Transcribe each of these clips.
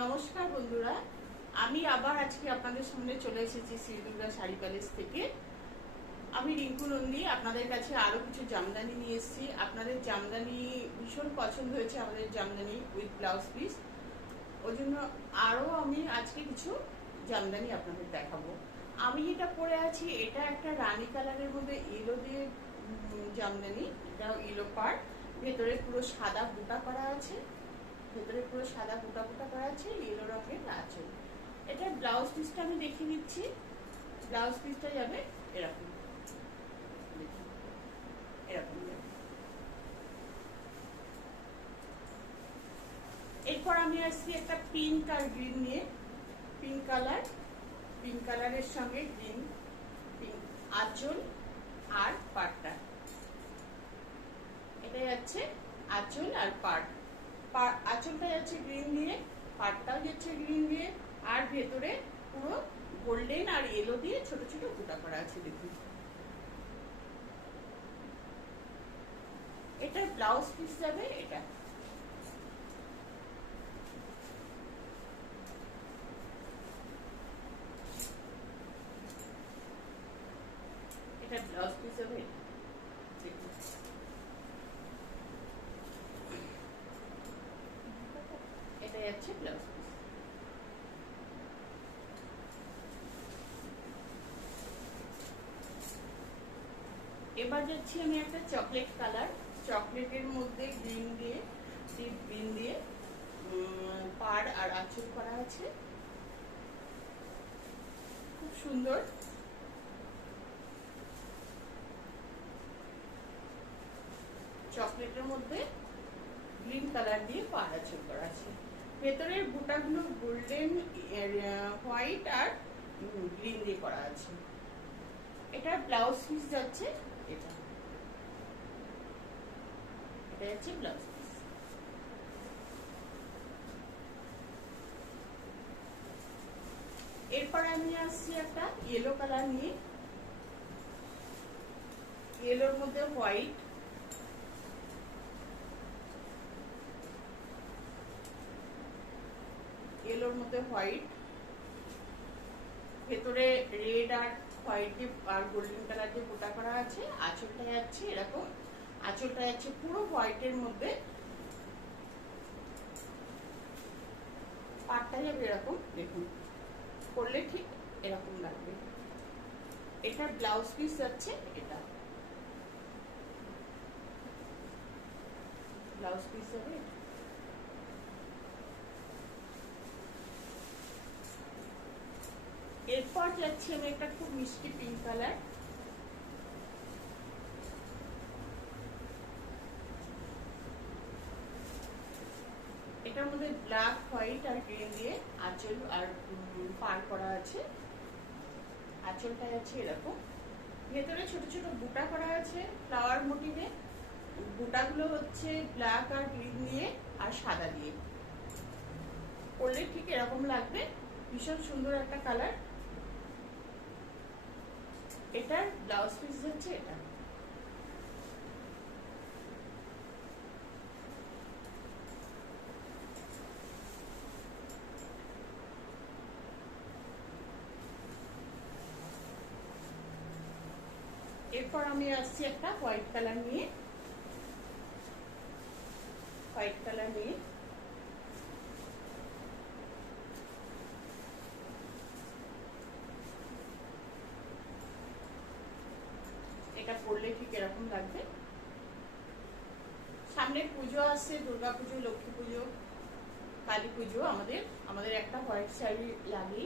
নমস্কার বন্ধুরা, আমি আবার আজকে আপনাদের সামনে চলে এসেছি শ্রী দুর্গা শাড়ি প্যালেস থেকে। আমি রিঙ্কু নন্দী আপনাদের কাছে আরো কিছু জামদানি নিয়ে এসেছি। আপনাদের জামদানি ভীষণ পছন্দ হয়েছে, আমাদের জামদানি উইথ ব্লাউজ পিস। ওই জন্য আরো আমি আজকে কিছু জামদানি আপনাদের দেখাবো। আমি যেটা পরে আছি এটা একটা রানী কালারের মধ্যে ইয়েলো দিয়ে জামদানি, এটা ইয়েলো পাড়, ভেতরে পুরো সাদা বুটা করা আছে, ভেতরে পুরো সাদা বুটা বুটা করা আছে, ইয়েলো রঙের আছে। এটা ব্লাউজ পিসটা আমি দেখিয়ে দিচ্ছি। ব্লাউজ পিসটা যাবে এরকম, এরকম যাবে। এরপর আমি আসছি একটা পিঙ্ক আর গ্রিন নিয়ে। পিঙ্ক কালারের সঙ্গে গ্রিন, পিঙ্ক আঁচল আর পাড়টা, এটা যাচ্ছে আঁচল আর পাড়। আঁচলটা যাচ্ছে গ্রিন দিয়ে, পাড়টাও যাচ্ছে গ্রিন দিয়ে, আর ভেতরে পুরো গোল্ডেন আর ইয়েলো দিয়ে ছোট ছোট বুটা করা আছে। দেখুন, এটা ব্লাউজ পিস যাবে। এটা ব্লাউজ পিস যাবে। দেখুন, এটা যাচ্ছে ব্লাউজ পিস। এবার যাচ্ছি আমি একটা চকলেট কালার, চকলেটের মধ্যে গ্রিন দিয়ে, ডিপ গ্রিন দিয়ে পাড় আর আঁচল করা আছে, খুব সুন্দর। চকলেটের মধ্যে গ্রিন কালার দিয়ে পাড় আঁচল করা আছে। ভেতরের বুটাগুলো গোল্ডেন, হোয়াইট আর গ্রিন দিয়ে করা আছে। এটা ব্লাউজ পিস যাচ্ছে, এটা যাচ্ছে ব্লাউজ পিস। এরপর আমি আসছি একটা ইয়েলো কালার নিয়ে। ইয়েলোর মধ্যে হোয়াইট, ইয়েলোর মধ্যে হোয়াইট, ভেতরে রেড আর হোয়াইট দিয়ে আর গোল্ডেন কালার দিয়ে গোটা করা আছে। আঁচলটা যাচ্ছে এরকম, আঁচলটা যাচ্ছে পুরো হোয়াইটের মধ্যে, পাটটা যাবে এরকম। দেখুন, করলে ঠিক এরকম লাগবে। এটা ব্লাউজ পিস যাচ্ছে, এটা ব্লাউজ পিস যাবে। এরপর যাচ্ছি আমি একটা খুব মিষ্টি পিঙ্ক কালার। এটার মধ্যে ব্ল্যাক, হোয়াইট আর গ্রিন দিয়ে আঁচল আর পার করা আছে। আঁচলটা যাচ্ছে এরকম, ভেতরে ছোট ছোট বুটা করা আছে ফ্লাওয়ার মোটিভে। বুটাগুলো হচ্ছে ব্ল্যাক আর গ্রিন দিয়ে আর সাদা দিয়ে, পরলে ঠিক এরকম লাগবে। ভীষণ সুন্দর একটা কালার। এটার ব্লাউজ পিস হচ্ছে এটা। এরপর আমি আসছি একটা হোয়াইট কালার নিয়ে। হোয়াইট কালার নিয়ে এটা পরলে ঠিক এরকম লাগবে। সামনে পুজো আসছে, দুর্গা পুজো, লক্ষ্মী পুজো, কালী পুজো। আমাদের একটা হোয়াইট শাড়ি লাগে।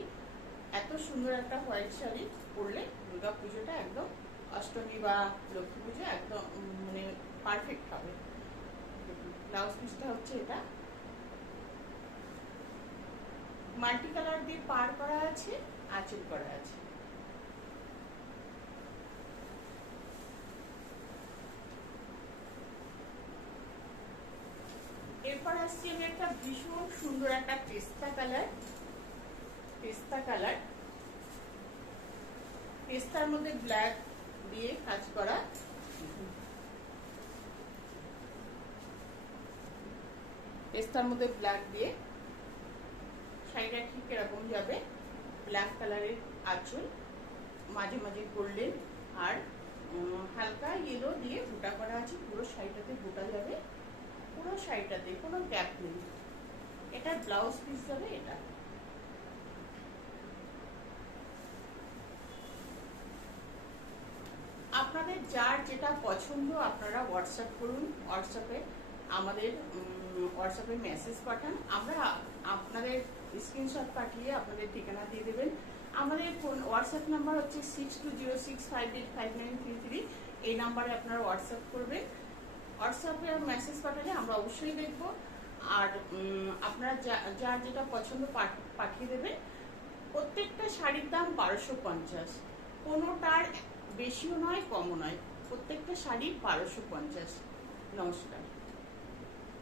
এত সুন্দর একটা হোয়াইট শাড়ি পরলে দুর্গা পুজোটা একদম, অষ্টমী বা লক্ষ্মী পুজো একদম মানে পারফেক্ট হবে। ব্লাউজ পিসটা হচ্ছে এটা, মাল্টি কালার দিয়ে পার করা আছে, আঁচল করা আছে। এরপর আসছি আমি একটা ভীষণ সুন্দর একটা পেস্তা কালার। পেস্তার মধ্যে ব্ল্যাক দিয়ে কাজ করা, পেস্তার মধ্যে ব্ল্যাক দিয়ে শাড়িটা ঠিক এরকম যাবে, ব্ল্যাক কালারের আঁচল, মাঝে মাঝে গোল্ডেন আর হালকা ইয়েলো দিয়ে বুটা করা আছে। পুরো শাড়িটাতে বুটা যাবে, পুরো শাড়িটাতে কোনো গ্যাপ নেই। এটা ব্লাউজ পিস যাবে। এটা আপনাদের যার যেটা পছন্দ আপনারা হোয়াটসঅ্যাপ করুন, হোয়াটসঅ্যাপে মেসেজ পাঠান, আমরা আপনাদের স্ক্রিনশট পাঠিয়ে আপনাদের ঠিকানা দিয়ে দেবেন। আমাদের ফোন হোয়াটসঅ্যাপ নাম্বার হচ্ছে 6206585933। এই নাম্বারে আপনারা হোয়াটসঅ্যাপ করবেন। হোয়াটসঅ্যাপে মেসেজ পাঠালে আমরা অবশ্যই দেখব। আর আপনারা যার যেটা পছন্দ পাঠিয়ে দেবেন। প্রত্যেকটা শাড়ির দাম 1250, কোনোটার বেশিও নয় কমও নয়, প্রত্যেকটা শাড়ি 1250। নমস্কার।